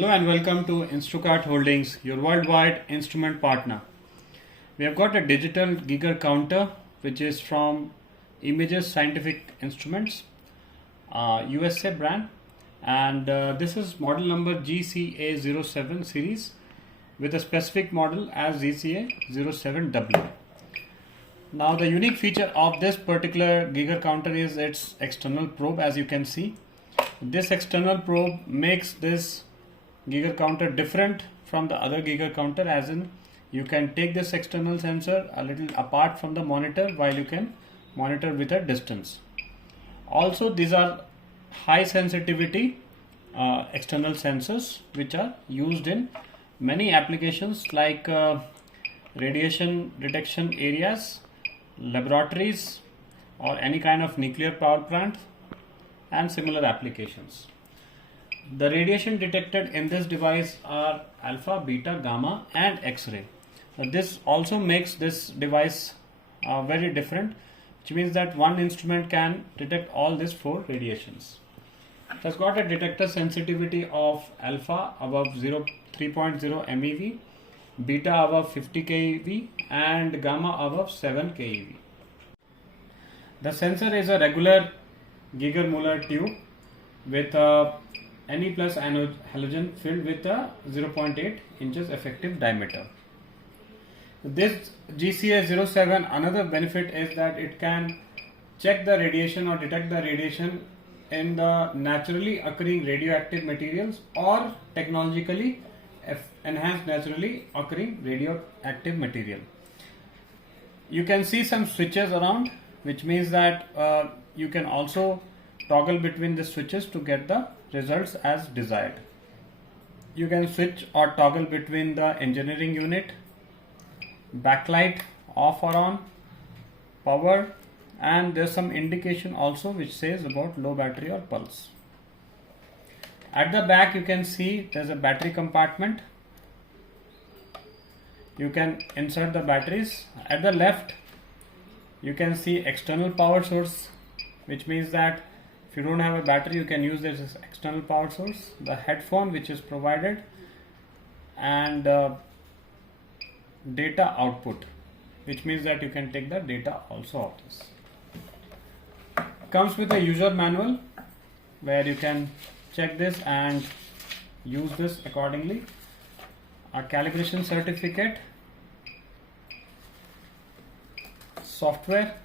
Hello and welcome to Instrucart Holdings, your worldwide instrument partner. We have got a digital Geiger counter which is from Images Scientific Instruments, USA brand, and this is model number GCA07 series with a specific model as GCA07W. Now the unique feature of this particular Geiger counter is its external probe. As you can see, this external probe makes this Geiger counter different from the other Geiger counter, as in you can take this external sensor a little apart from the monitor while you can monitor with a distance. Also, these are high sensitivity external sensors which are used in many applications like radiation detection areas, laboratories, or any kind of nuclear power plant and similar applications. The radiation detected in this device are alpha, beta, gamma and X-ray. This also makes this device very different, which means that one instrument can detect all these four radiations. It has got a detector sensitivity of alpha above 3.0 MeV, beta above 50 keV and gamma above 7 keV. The sensor is a regular Geiger-Müller tube with a Ne plus halogen filled with a 0.8 inches effective diameter. This GCA07, another benefit is that it can check the radiation or detect the radiation in the naturally occurring radioactive materials or technologically enhanced naturally occurring radioactive material. You can see some switches around, which means that you can also toggle between the switches to get the results as desired. You can switch or toggle between the engineering unit, backlight, off or on, power, and there's some indication also which says about low battery or pulse. At the back you can see there's a battery compartment. You can insert the batteries. At the left you can see external power source, which means that if you don't have a battery, you can use this as external power source. The headphone which is provided, and data output, which means that you can take the data also of this. Comes with a user manual where you can check this and use this accordingly. A calibration certificate, software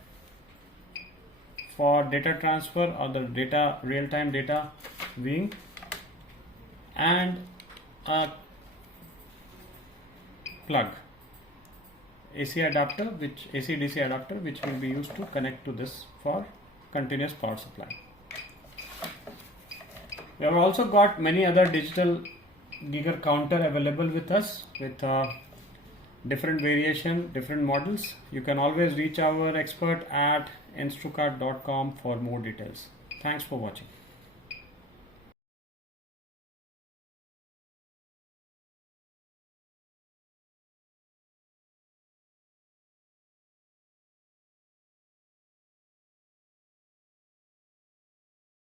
for data transfer or the data real-time data viewing, and a plug, AC DC adapter which will be used to connect to this for continuous power supply. We have also got many other digital Geiger counter available with us with different variation, different models. You can always reach our expert at instrucart.com for more details. Thanks for watching.